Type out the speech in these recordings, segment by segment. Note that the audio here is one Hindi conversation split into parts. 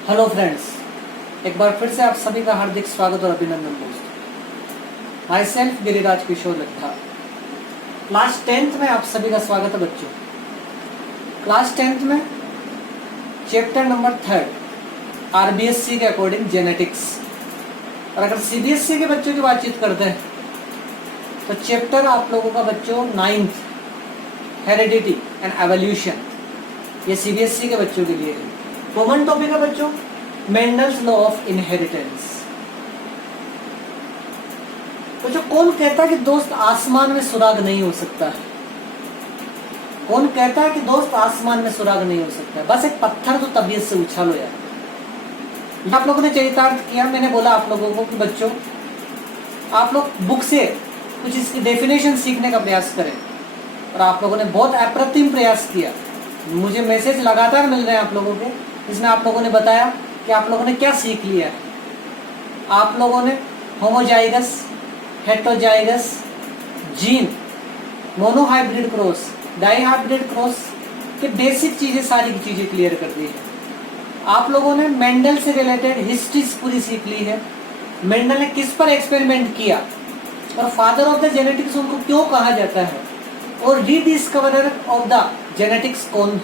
हेलो फ्रेंड्स, एक बार फिर से आप सभी का हार्दिक स्वागत और अभिनंदन दोस्तों। Myself Giriraj Kishore Laddha. Class 10th में आप सभी का स्वागत है बच्चों। क्लास 10th में चैप्टर नंबर 3 आरबीएससी के अकॉर्डिंग जेनेटिक्स। और अगर सीबीएसई के बच्चों की बातचीत करते हैं तो चैप्टर आप लोगों का बच्चों 9th हेरिडिटी एंड एवोल्यूशन, ये सीबीएसई के बच्चों के लिए है। कॉमन टॉपिक है बच्चों मेंडल्स लॉ ऑफ इनहेरिटेंस। बच्चों कौन कहता है कि दोस्त आसमान में सुराग नहीं हो सकता है? कौन कहता है कि दोस्त आसमान में सुराग नहीं हो सकता है? बस एक पत्थर तो तबीयत से उछालो यार। आप लोगों ने चरितार्थ किया, मैंने बोला आप लोगों को कि बच्चों आप लोग बुक से कुछ इसकी डेफिनेशन सीखने का प्रयास करें, और आप लोगों ने बहुत अप्रतिम प्रयास किया। मुझे मैसेज लगातार मिल रहे हैं आप लोगों के, इसमें आप लोगों ने बताया कि आप लोगों ने क्या सीख लिया है। आप लोगों ने homozygous, heterozygous, gene, monohybrid cross, dihybrid cross के बेसिक चीजें, सारी की चीजें क्लियर कर दी है। आप लोगों ने मेंडल से रिलेटेड हिस्ट्री पूरी सीख ली है। मेंडल ने किस पर एक्सपेरिमेंट किया और फादर ऑफ द जेनेटिक्स उनको क्यों कहा जाता है, और रीडिस्कवरर ऑफ द जेनेटिक्स कौन है,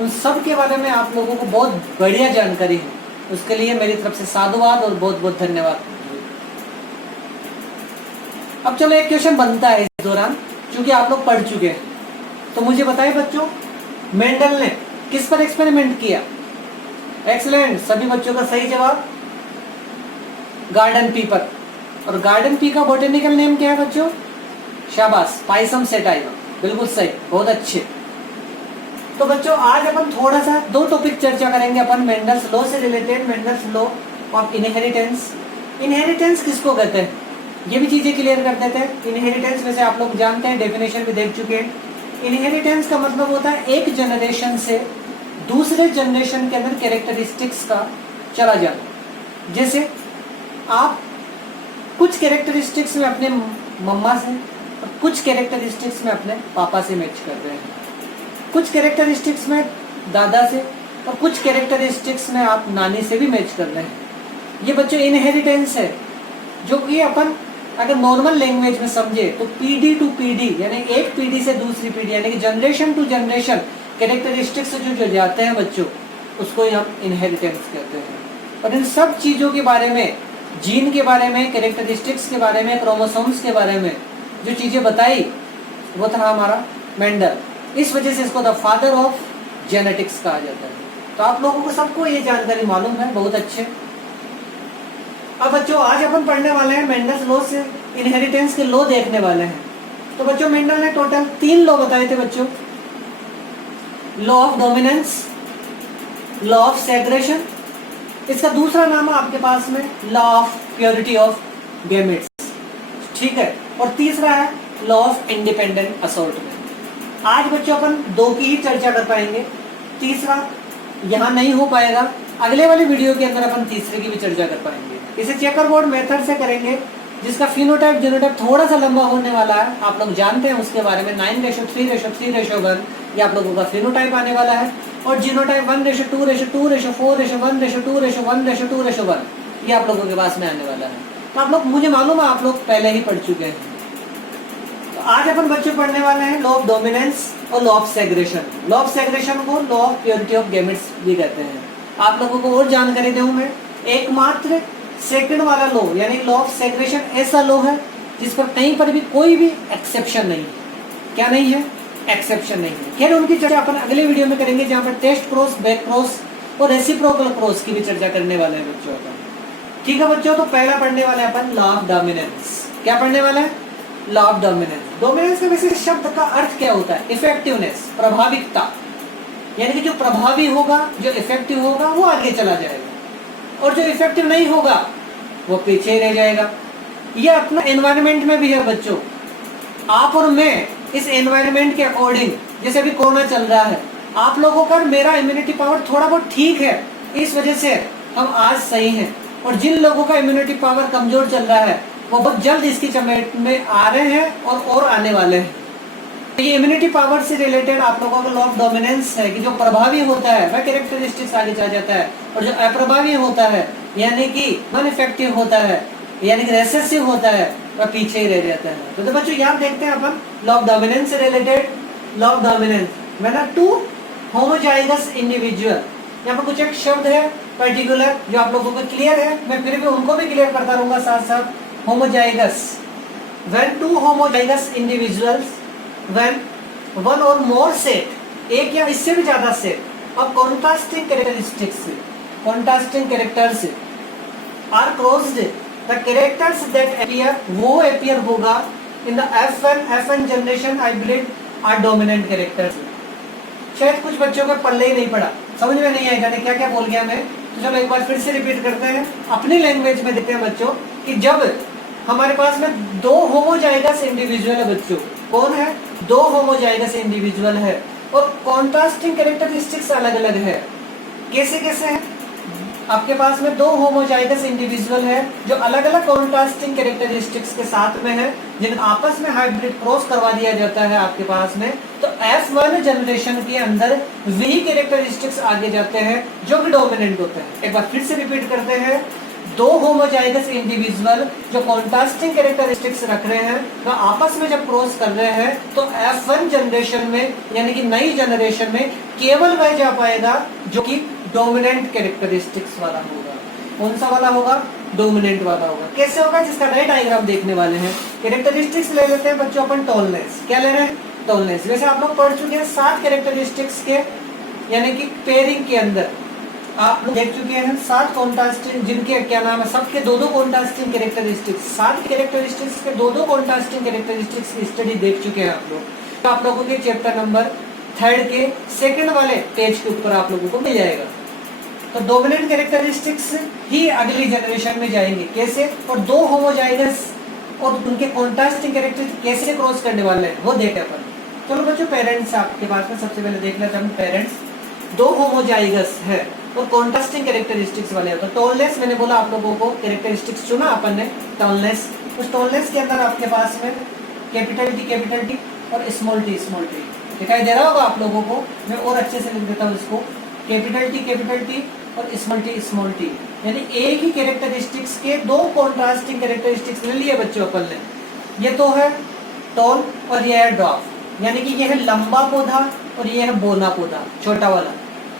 उन सब के बारे में आप लोगों को बहुत बढ़िया जानकारी है। उसके लिए मेरी तरफ से साधुवाद और बहुत बहुत धन्यवाद। अब चलो एक क्वेश्चन बनता है इस दौरान, क्योंकि आप लोग पढ़ चुके हैं, तो मुझे बताइए बच्चों मेंडल ने किस पर एक्सपेरिमेंट किया? एक्सीलेंट, सभी बच्चों का सही जवाब गार्डन पी पर। और गार्डन पी का बोटेनिकल नेम क्या है बच्चों? शाबाश, पाइसम सेटाइवा, बिल्कुल सही, बहुत अच्छे। तो बच्चों आज अपन थोड़ा सा दो टॉपिक चर्चा करेंगे अपन मेंडल्स लॉ से related, Mendel's law of inheritance. Inheritance किसको कहते हैं ये भी चीजें क्लियर कर देते हैं। इनहेरिटेंस वैसे आप लोग जानते हैं, डेफिनेशन भी देख चुके हैं। इनहेरिटेंस का मतलब होता है एक जनरेशन से दूसरे जनरेशन के अंदर कैरेक्टरिस्टिक्स का चला जाना। जैसे आप कुछ कैरेक्टरिस्टिक्स में अपने मम्मा से और कुछ कैरेक्टरिस्टिक्स में अपने पापा से मैच कर रहे हैं, कुछ कैरेक्टरिस्टिक्स में दादा से, और कुछ कैरेक्टरिस्टिक्स में आप नानी से भी मैच कर रहे हैं। ये बच्चों इनहेरिटेंस है, जो कि अपन अगर नॉर्मल लैंग्वेज में समझे तो पीढ़ी टू पीढ़ी, यानी एक पीढ़ी से दूसरी पीढ़ी, यानी कि जनरेशन टू जनरेशन कैरेक्टरिस्टिक्स जो जाते हैं बच्चों, उसको ही हम इनहेरिटेंस कहते हैं। और इन सब चीजों के बारे में, जीन के बारे में, कैरेक्टरिस्टिक्स के बारे में, क्रोमोसोम्स के बारे में जो चीजें बताई, वो था हमारा मेंडल। इस वजह से इसको द फादर ऑफ जेनेटिक्स कहा जाता है। तो आप लोगों को सबको ये जानकारी मालूम है, बहुत अच्छे। अब बच्चों आज अपन पढ़ने वाले हैं मेंडल्स लॉ से इनहेरिटेंस के लॉ देखने वाले हैं। तो बच्चों मेंडल ने टोटल 3 लॉ बताए थे बच्चों, law of dominance, law of segregation, इसका दूसरा नाम है आपके पास में law of purity of gametes, ठीक है, और तीसरा है लॉ ऑफ इंडिपेंडेंट असॉर्टमेंट। आज बच्चों अपन 2 की ही चर्चा कर पाएंगे, तीसरा यहाँ नहीं हो पाएगा। अगले वाली वीडियो के अंदर अपन तीसरे की भी चर्चा कर पाएंगे। इसे चेकर बोर्ड मेथड से करेंगे, जिसका फिनोटाइप जीनोटाइप थोड़ा सा लंबा होने वाला है। आप लोग जानते हैं उसके बारे में, 9:3:3:1 ये आप लोगों का फिनोटाइप आने वाला है, और जीनोटाइप 1:2:2:4:1:1:1:1 ये आप लोगों के पास में आने वाला है। तो आप लोग, मुझे मालूम है आप लोग पहले ही पढ़ चुके हैं। आज अपन बच्चों पढ़ने वाले हैं लॉ ऑफ डोमिनेंस और law of segregation. Law of segregation को law of purity of gametes भी कहते हैं। आप लोगों को और जानकारी दूं मैं, एकमात्र सेकंड वाला लॉ यानी लॉ ऑफ सेग्रेशन ऐसा लॉ है जिस पर कहीं पर भी कोई भी एक्सेप्शन नहीं है। क्या नहीं है? एक्सेप्शन नहीं है। खैर उनकी चर्चा अपन अगले वीडियो में करेंगे, जहाँ पर टेस्ट क्रॉस, बैक क्रॉस और रेसिप्रोकल क्रॉस की भी चर्चा करने वाले हैं बच्चों का। ठीक है बच्चों, तो पहला पढ़ने वाले हैं अपन लॉ ऑफ डोमिनेंस। क्या पढ़ने वाला है? Law of dominance. डोमिनेंस के वैसे शब्द का अर्थ क्या होता है? इफेक्टिवनेस, प्रभाविकता, यानी कि जो प्रभावी होगा, जो इफेक्टिव होगा वो आगे चला जाएगा, और जो इफेक्टिव नहीं होगा वो पीछे रह जाएगा। ये अपना एनवायरनमेंट में भी है बच्चों। आप और मैं इस एनवायरनमेंट के अकॉर्डिंग, जैसे अभी कोरोना चल रहा है, आप लोगों का मेरा इम्यूनिटी पावर थोड़ा बहुत ठीक है, इस वजह से हम आज सही हैं, और जिन लोगों का इम्यूनिटी पावर कमजोर चल रहा है वो बहुत जल्द इसकी चपेट में आ रहे हैं और आने वाले हैं। तो ये इम्यूनिटी पावर से रिलेटेड आप लोगों का लॉ ऑफ डोमिनेंस है कि जो प्रभावी होता है वह कैरेक्टरिस्टिक्स आगे चला जाता है, और जो अप्रभावी होता है यानी कि नॉन इफेक्टिव होता है यानी कि रेसेसिव होता है वह पीछे ही रह जाता है। तो बच्चों यहाँ देखते हैं अपन लॉ ऑफ डोमिनेंस से रिलेटेड। Law of dominance when are two homozygous individual, यहाँ पर कुछ एक शब्द है पर्टिकुलर जो आप लोगों को क्लियर है, मैं फिर भी उनको भी क्लियर करता रहूंगा साथ साथ। Homozygous, when two homozygous individuals, when one or more set, एक या इससे भी ज्यादा set of contrasting characteristics, contrasting characters are crossed, the characters that appear, वो अपीयर होगा in the F1 generation hybrid are dominant characters. शायद कुछ बच्चों को पल्ले ही नहीं पड़ा, समझ में नहीं आएगा क्या क्या बोल गया मैं, तो चलो एक बार फिर से रिपीट करते हैं अपनी लैंग्वेज में। देखते हैं बच्चों कि जब हमारे पास में दो होमोजाइगस इंडिविजुअल है, बच्चों कौन है, दो होमोजाइगस इंडिविजुअल है और कॉन्ट्रास्टिंग कैरेक्टरिस्टिक्स अलग अलग है। कैसे कैसे है, आपके पास में दो होमोजाइगस इंडिविजुअल है जो अलग अलग कॉन्ट्रास्टिंग कैरेक्टरिस्टिक्स के साथ में है, जिन आपस में हाइब्रिड क्रॉस करवा दिया जाता है आपके पास में, तो F1 जनरेशन के अंदर वही कैरेक्टरिस्टिक्स आगे जाते हैं जो कि डोमिनेंट होते हैं। एक बार फिर से रिपीट करते हैं, दो होमोजाइगस इंडिविजुअल जो कॉन्ट्रास्टिंग कैरेक्टरिस्टिक्स रख रहे हैं वो आपस में जब क्रॉस कर रहे हैं तो F1 जनरेशन में यानी कि नई जनरेशन में केवल वह जा पाएगा जो कि डोमिनेंट कैरेक्टरिस्टिक्स वाला होगा। कौन सा वाला होगा, डोमिनेंट वाला होगा। कैसे होगा, जिसका नए डायग्राम देखने वाले हैं। कैरेक्टरिस्टिक्स ले लेते हैं बच्चों अपन टॉलनेस, क्या ले रहे हैं, टॉलनेस। वैसे आप लोग पढ़ चुके हैं 7 कैरेक्टरिस्टिक्स के यानी कि पेयरिंग के अंदर आप लोग देख चुके हैं 7 कॉन्ट्रास्टिंग, जिनके क्या नाम है, सबके दो कॉन्ट्रास्टिंग कैरेक्टरिस्टिक्स, 7 कैरेक्टरिस्टिक्स के दो कॉन्ट्रास्टिंग कैरेक्टरिस्टिक्स की स्टडी देख चुके हैं आप लोग। तो आप लोगों के चैप्टर नंबर 3 के सेकंड वाले पेज के ऊपर आप लोगों को मिल जाएगा। तो डोमिनेंट कैरेक्टरिस्टिक्स ही अगली जनरेशन में जाएंगे कैसे, और दो होमोजाइगस और उनके कॉन्ट्रास्टिंग कैरेक्टरिस्टिक्स कैसे क्रॉस करने वाले हैं वो देखें अपन। चलो बच्चों, पेरेंट्स आपके पास में सबसे पहले देख लेते हैं हम। पेरेंट्स दो होमोजाइगस है और कॉन्ट्रास्टिंग कैरेक्टरिस्टिक्स वाले होते हैं। टॉलनेस मैंने बोला आप लोगों को कैरेक्टरिस्टिक्स चुना अपन ने, टॉलनेस। उस टॉलनेस के अंदर आपके पास में कैपिटल टी और स्मॉल टी दिखाई दे रहा होगा आप लोगों को। मैं और अच्छे से लिख देता हूँ इसको, कैपिटल टी और स्मॉल टी यानी एक ही कैरेक्टरिस्टिक्स के दो कॉन्ट्रास्टिंग कैरेक्टरिस्टिक्स ले लिए बच्चों अपन ने। ये तो है टॉल और ये है ड्वार्फ, यानी कि ये है लंबा पौधा और ये है बोना पौधा छोटा वाला,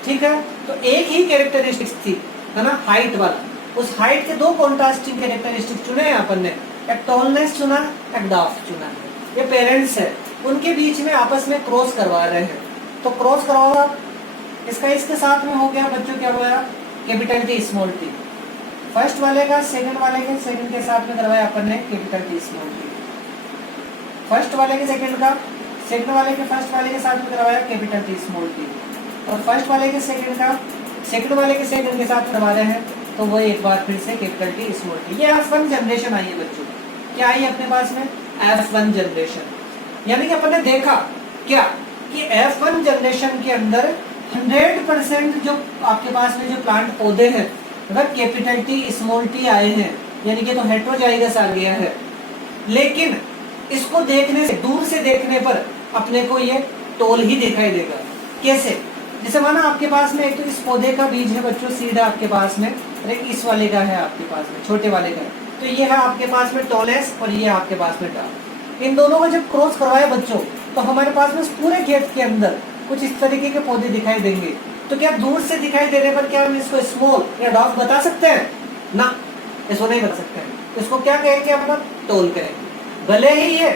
ठीक है। तो एक ही कैरेक्टरिस्टिक्स थी, है ना, हाइट वाला। उस हाइट के दो कॉन्ट्रास्टिंग कैरेक्टरिस्टिक्स चुने हैं अपन ने, एक टॉलनेस चुना, एक ड्वार्फ चुना है। ये पेरेंट्स है, उनके बीच में आपस में क्रॉस करवा रहे हैं। तो क्रॉस करवाओ इसका इसके साथ में हो गया बच्चों, क्या हुआ, capital T small T. First वाले का सेकंड वाले के सेकंड के साथ में करवाया अपन ने capital T small T. First वाले के सेकंड का सेकंड वाले के फर्स्ट वाले के साथ में करवाया कैपिटल टी स्मॉल टी, और फर्स्ट वाले के सेकंड का सेकंड वाले के सेकंड के साथ करवा रहे हैं तो वो एक बार फिर से कैपिटल टी स्मॉल टी। ये F1 जनरेशन आई है बच्चों, क्या आई है अपने पास में, F1 जनरेशन। यानी कि अपन ने देखा क्या कि F1 जनरेशन के अंदर 100% जो आपके पास में जो प्लांट पौधे हैं वह कैपिटल टी स्मॉल टी आए हैं, यानी कि तो हेटेरोजाइगस आ गया है। लेकिन इसको देखने से, दूर से देखने पर अपने को ये टोल ही दिखाई देगा। कैसे, जैसे माना आपके पास में एक तो इस पौधे का बीज है बच्चों सीधा आपके पास में, और एक इस वाले का है आपके पास में, छोटे वाले का है। तो ये है आपके पास में टॉलेस और ये आपके पास में डार्क। इन दोनों को जब क्रॉस करवाए बच्चों तो हमारे पास में पूरे खेत के अंदर कुछ इस तरीके के पौधे दिखाई देंगे। तो क्या दूर से दिखाई देने पर क्या हम इसको स्मॉल या डार्क बता सकते हैं, ना, इसको नहीं बता सकते हैं। इसको क्या कहेंगे अपना, टोल कहेंगे। भले ही ये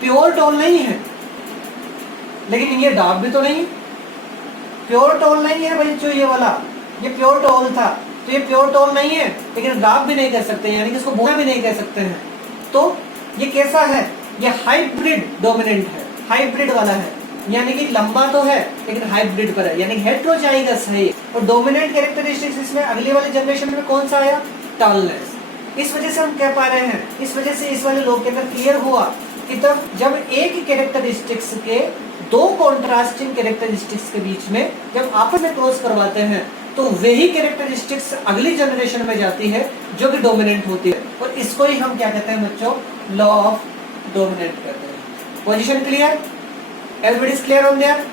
प्योर टोल नहीं है लेकिन ये डार्क भी तो नहीं, प्योर टोल नहीं है भाई जो ये वाला, ये प्योर टोल था तो ये प्योर टोल नहीं है, लेकिन डार्क भी नहीं कर सकते, यानी कि इसको बोना भी नहीं कह सकते हैं। तो ये कैसा है, ये हाइब्रिड डोमिनेंट है, हाइब्रिड वाला है, यानी कि लंबा तो है लेकिन हाइब्रिड पर है, यानी हेटेरोजाइगस है ये। और डोमिनेंट कैरेक्टरिस्टिक्स इसमें अगली वाली जनरेशन में कौन सा आया, टॉलनेस। इस वजह से हम कह पा रहे हैं, इस वजह से इस वाले लोग के अंदर क्लियर हुआ कि तब जब एक कैरेक्टरिस्टिक्स के दो कॉन्ट्रास्टिंग कैरेक्टरिस्टिक्स के बीच में जब आपस में क्रॉस करवाते हैं तो वही कैरेक्टरिस्टिक्स अगली जनरेशन में जाती है जो कि डोमिनेंट होती है, और इसको ही हम क्या कहते हैं बच्चों, लॉ ऑफ डोमिनेंट कहते हैं। Position clear, everybody is clear on their?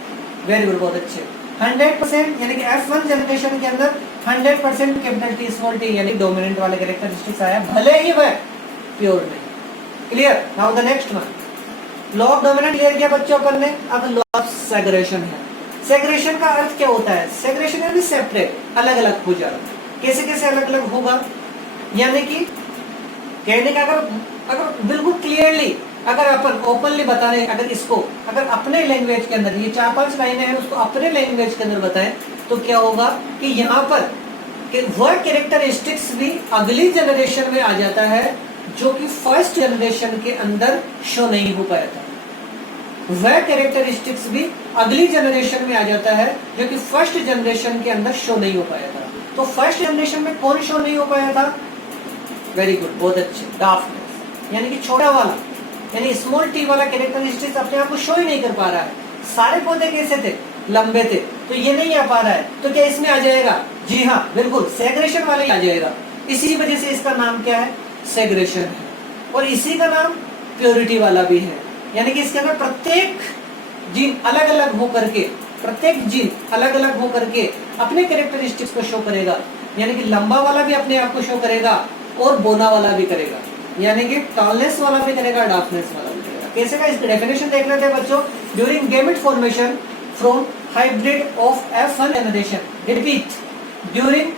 Very good, बहुत अच्छे। 100% यानी कि F1 जनरेशन के अंदर 100% कैपिटल टी स्मॉल टी यानी डोमिनेंट वाले कैरेक्टरिस्टिक्स आया, भले ही वह प्योर नहीं। Clear? Now the next one, law of dominant clear किया बच्चों अपन ने। अब लॉ ऑफ सेग्रेगेशन है। सेग्रेगेशन का अर्थ क्या होता है? सेग्रेगेशन यानी सेपरेट, अलग अलग हो जाना। कैसे कैसे अलग अलग होगा? यानी कि कहने का अगर बिल्कुल क्लियरली अगर अपन ओपनली बता रहे, अगर इसको अगर अपने लैंग्वेज के अंदर ये 4-5 लाइनें हैं उसको अपने लैंग्वेज के अंदर बताएं तो क्या होगा कि यहाँ पर कि वह कैरेक्टरिस्टिक्स भी अगली जनरेशन में आ जाता है जो कि फर्स्ट जनरेशन के अंदर शो नहीं हो पाया था। वह कैरेक्टरिस्टिक्स भी अगली जनरेशन में आ जाता है जो कि फर्स्ट जनरेशन के अंदर शो नहीं हो पाया था। तो फर्स्ट जनरेशन में कौन शो नहीं हो पाया था? वेरी गुड, बहुत अच्छे, डार्कनेस यानी कि छोटा वाला यानी स्मॉल टी वाला कैरेक्टरिस्टिक्स अपने आप को शो ही नहीं कर पा रहा है। सारे पौधे कैसे थे? लंबे थे, तो ये नहीं आ पा रहा है, तो क्या इसमें आ जाएगा? जी हाँ, बिल्कुल सेग्रेगेशन वाले ही आ जाएगा। इसी वजह से इसका नाम क्या है? सेग्रेगेशन है। और इसी का नाम प्योरिटी वाला भी है, यानी कि इसके अंदर प्रत्येक जीन अलग अलग होकर के प्रत्येक जीन अलग अलग होकर के अपने कैरेक्टरिस्टिक्स को शो करेगा। यानी कि लंबा वाला भी अपने आप को शो करेगा और बोना वाला भी करेगा, यानी कि टॉलनेस वाला भी करेगा, डार्कनेस वाला भी करेगा। कैसे का? इसकी डेफिनेशन देख लेते हैं बच्चों। During gamete formation from hybrid of F1 generation, repeat, during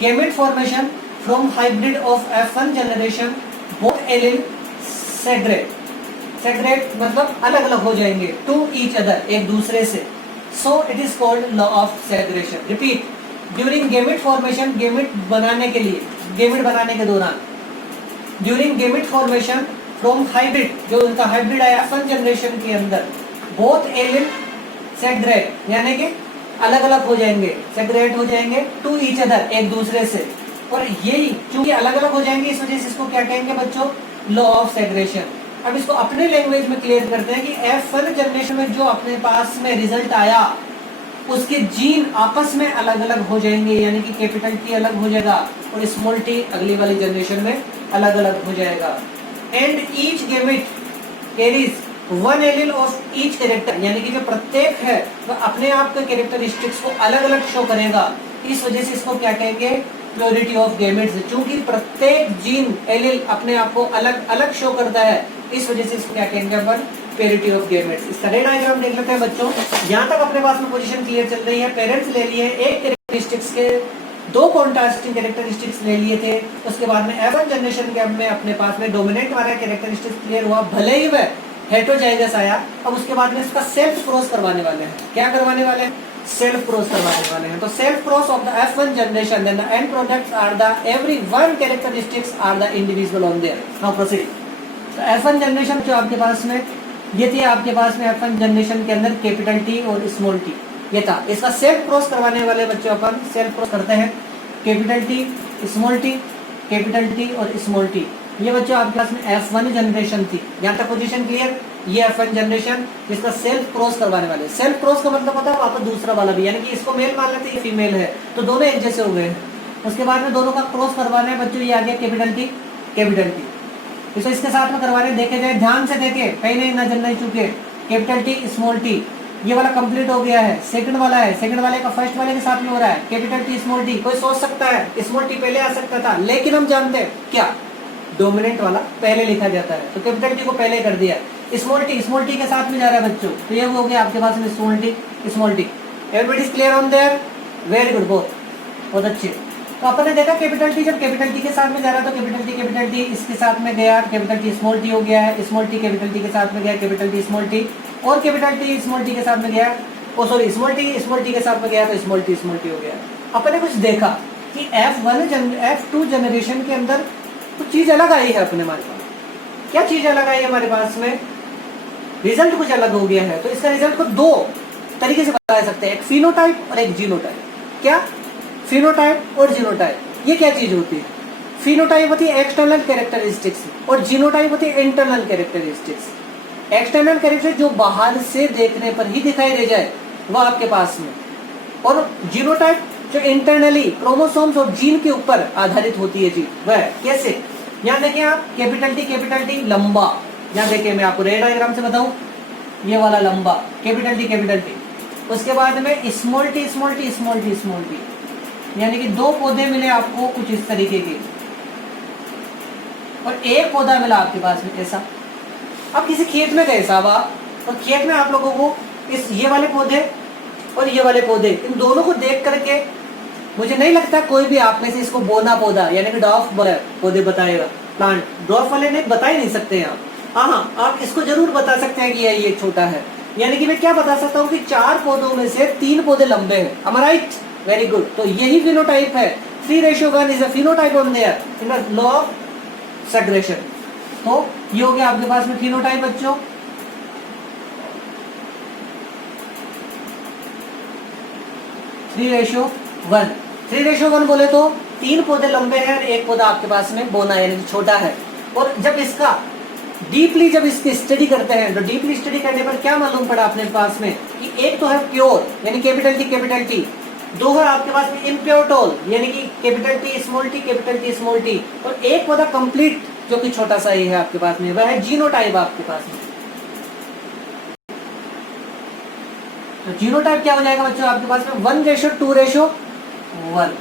gamete formation from hybrid of F1 generation both allele segregate, segregate मतलब अलग अलग हो जाएंगे, टू ईच अदर, एक दूसरे से। So it is called law of segregation. Repeat, during gamete formation, gamete बनाने के लिए, गैमेट बनाने के दौरान, during gamete formation from hybrid, जो उनका हाइब्रिड आया F1 जनरेशन के अंदर, बोथ एलील सेग्रेगेट यानी कि अलग अलग हो जाएंगे, सेग्रेगेट हो जाएंगे, टू ईच अदर, एक दूसरे से। और यही क्योंकि अलग अलग हो जाएंगे इस वजह से इसको क्या कहेंगे बच्चों? Law of segregation. अब इसको अपने लैंग्वेज में क्लियर करते हैं कि F1 जनरेशन में जो अपने पास में रिजल्ट आया उसके जीन आपस में अलग अलग हो जाएंगे, यानी कि कैपिटल टी अलग हो जाएगा और स्मॉल टी अगली वाली जनरेशन में अलग अलग हो जाएगा। And each gamete carries one allele of each character, यानी कि जो प्रत्येक है वह अपने आप के कैरेक्टरिस्टिक्स को अलग अलग शो करेगा। इस वजह से इसको क्या कहेंगे? Purity of gametes. चूंकि प्रत्येक जीन एलील अपने आप को अलग अलग शो करता है, इस वजह से इसको क्या कहेंगे अपन? Purity of gametes. इसका रे डायग्राम देख लेते हैं बच्चों। यहाँ तक अपने पास में पोजीशन क्लियर चल रही है। पेरेंट्स ले लिए एक कैरेक्टरिस्टिक्स के, दो कॉन्ट्रास्टिंग कैरेक्टरिस्टिक्स ले लिए थे। उसके बाद में F1 जनरेशन के में अपने पास में डोमिनेंट वाला कैरेक्टरिस्टिक्स क्लियर हुआ, भले ही वह हेटेरोजाइगस आया। अब उसके बाद में इसका सेल्फ क्रॉस करवाने वाले हैं। क्या करवाने वाले हैं? सेल्फ क्रॉस करवाने वाले हैं। तो self cross of the F1 जनरेशन, then the end products are the every one characteristics are the individual on there. Now proceed. तो F1 जनरेशन जो आपके पास में ये थी, आपके पास में F1 जनरेशन के अंदर कैपिटल टी और स्मॉल टी ये था। इसका सेल्फ क्रॉस करवाने वाले बच्चों अपन सेल्फ क्रॉस करते हैं। Capital T, small T, capital T और स्मॉल टी। ये बच्चों आपके पास में F1 जनरेशन थी। यहाँ तक पोजीशन क्लियर? ये F1 जनरेशन, इसका सेल्फ क्रॉस करवाने वाले। सेल्फ क्रॉस का मतलब होता है वापस दूसरा वाला भी, यानी कि इसको मेल मान लेते हैं, ये फीमेल है, तो दोनों एक जैसे हो गए हैं। उसके बाद में दोनों का क्रॉस करवाना है बच्चों। ये आ गया कैपिटल टी, कैपिटल टी। इसको इसके साथ में करवाने, देखे जाए ध्यान से, देखे कहीं नहीं नजर नहीं चुके। कैपिटल टी, स्मॉल टी, ये वाला कंप्लीट हो गया है। सेकंड वाला है, सेकंड वाले का फर्स्ट वाले के साथ में हो रहा है। Capital T, small T. कोई सोच सकता है स्मॉल टी पहले आ सकता था, लेकिन हम जानते हैं क्या? डोमिनेंट वाला पहले लिखा जाता है, तो कैपिटल टी को पहले कर दिया। स्मॉल टी के साथ में जा रहा है बच्चों, तो ये हो गया आपके पास में small T, small T. Everybody is clear on their? Very good, बहुत अच्छे। तो अपन ने देखा कैपिटल टी जब कैपिटल टी के साथ में जा रहा है तो कैपिटल टी इसके साथ में गया, कैपिटल टी स्मॉल टी हो गया है। स्मॉल टी कैपिटल टी के साथ में गया, कैपिटल टी स्मॉल टी, और कैपिटल टी स्मॉल टी के साथ में गया, ओ सॉरी स्मॉल टी के साथ में गया तो स्मॉल टी हो गया। अपन ने कुछ देखा कि F2 जनरेशन के अंदर कुछ चीज अलग आई है अपने हमारे पास। क्या चीज अलग आई है हमारे पास में? रिजल्ट कुछ अलग हो गया है। तो इसका रिजल्ट को दो तरीके से बता सकते हैं, एक फिनोटाइप और एक जीनोटाइप। क्या? फिनोटाइप और जीनोटाइप। ये क्या चीज होती है? फिनोटाइप होती है एक्सटर्नल कैरेक्टरिस्टिक्स और जीनोटाइप होती है इंटरनल कैरेक्टरिस्टिक्स। एक्सटर्नल कैरेक्टर जो बाहर से देखने पर ही दिखाई दे जाए वह आपके पास में, और जीनोटाइप जो इंटरनली क्रोमोसोम्स और जीन के ऊपर आधारित होती है जी, वह कैसे? यहाँ देखिए आप, कैपिटल टी लंबा। यहाँ देखिए मैं आपको रे डायग्राम से बताऊं, ये वाला लंबा, कैपिटल टी कैपिटल टी। उसके बाद में small T small T small T small T, यानी कि 2 पौधे मिले आपको कुछ इस तरीके के, और 1 पौधा मिला आपके पास में ऐसा। अब किसी खेत में गए साहब आप, और खेत में आप लोगों को ये वाले पौधे और ये वाले पौधे, इन दोनों को देख करके मुझे नहीं लगता कोई भी आप में से इसको बोना पौधा यानी कि डॉफ पौधे बताएगा। प्लांट ड्रॉप वाले नहीं बता ही नहीं सकते आप। हाँ, आप इसको जरूर बता सकते हैं कि ये छोटा है। यानी कि मैं क्या बता सकता हूँ कि 4 पौधों में से 3 पौधे लंबे हैं। Am I right? Very good. तो यही फिनोटाइप है। 3:1 is a phenotype on there in the law of segregation. तो ये हो गया आपके पास में फिनोटाइप बच्चों। (3:1) 3:1 बोले तो 3 पौधे लंबे हैं और 1 पौधा आपके पास में बोना यानी कि छोटा है। और जब इसका डीपली जब इसकी स्टडी करते हैं तो डीपली स्टडी करने पर क्या मालूम पड़ा अपने पास में कि एक तो है प्योर यानी कैपिटल टी, 2 है आपके पास में इम्प्योर टोल यानी कि कैपिटल टी स्मॉल टी, और 1 पौधा कंप्लीट जो कि छोटा सा ही है आपके पास में, वह है जीनोटाइप आपके पास में। तो जीनोटाइप क्या हो जाएगा बच्चों आपके पास में 1:2:1,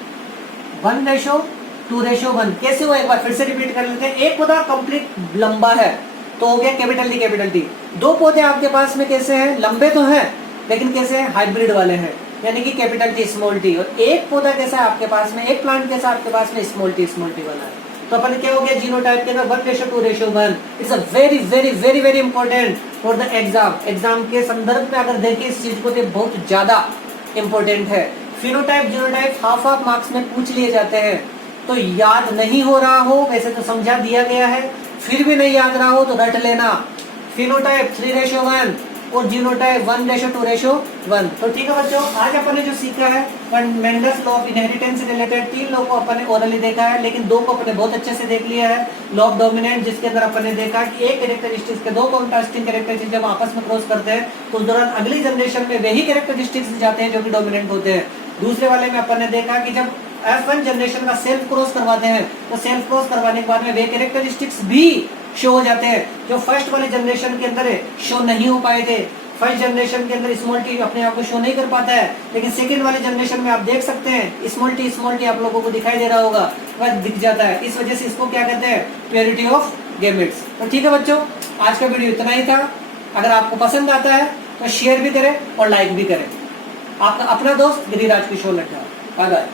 1:2:1। कैसे हुआ एक बार फिर से रिपीट कर लेते हैं। एक पौधा कंप्लीट लंबा है तो हो गया कैपिटल टी। 2 पौधे आपके पास में कैसे हैं, लंबे तो हैं लेकिन कैसे हैं, हाइब्रिड वाले हैं यानी कि कैपिटल टी स्मॉल टी। और 1 पौधा कैसा है आपके पास में, एक प्लांट कैसा आपके पास में स्मॉल टी वाला है। तो अपन क्या हो गया जीनोटाइप के अंदर 1:2:1। It's a very very very very important for the exam के संदर्भ में अगर देखिए इस चीज को तो बहुत ज्यादा इंपॉर्टेंट है। फिनोटाइप जीनोटाइप हाफ मार्क्स में पूछ लिए जाते हैं। तो याद नहीं हो रहा हो, वैसे तो समझा दिया गया है, फिर भी नहीं याद रहा हो तो रट लेना। फिनोटाइप 3:1 और जीनोटाइप 1:2:1। तो ठीक है बच्चों, आज अपन ने जो सीखा है मेंडल्स लॉ ऑफ इनहेरिटेंस से रिलेटेड 3 लॉ को अपन ने ओरली देखा है, लेकिन 2 को अपन ने बहुत अच्छे से देख लिया है। लॉ ऑफ डोमिनेंट जिसके अंदर अपन ने देखा कि एक कैरेक्टरिस्टिक्स के 2 कॉन्ट्रास्टिंग कैरेक्टरिस्टिक्स जब आपस में क्रॉस करते हैं तो उस दौरान अगली जनरेशन में वही कैरेक्टरिस्टिक्स जाते हैं जो कि डोमिनेंट होते हैं। दूसरे वाले में अपन ने देखा कि जब F1 जनरेशन का सेल्फ क्रॉस करवाते हैं तो सेल्फ क्रॉस करवाने के बाद में वे कैरेक्टरिस्टिक्स भी शो हो जाते हैं जो फर्स्ट वाले जनरेशन के अंदर शो नहीं हो पाए थे। फर्स्ट जनरेशन के अंदर स्मॉल टी अपने आप को शो नहीं कर पाता है, लेकिन सेकंड वाले जनरेशन में आप देख सकते हैं स्मॉल टी आप लोगों को दिखाई दे रहा होगा, वह दिख जाता है। इस वजह से इसको क्या कहते हैं, प्योरिटी ऑफ गैमेट्स। तो ठीक है बच्चों, आज का वीडियो इतना ही था। अगर आपको पसंद आता है तो शेयर भी करें और लाइक भी करें। आपका अपना दोस्त गिरिराज किशोर लड्ढा। Bye bye.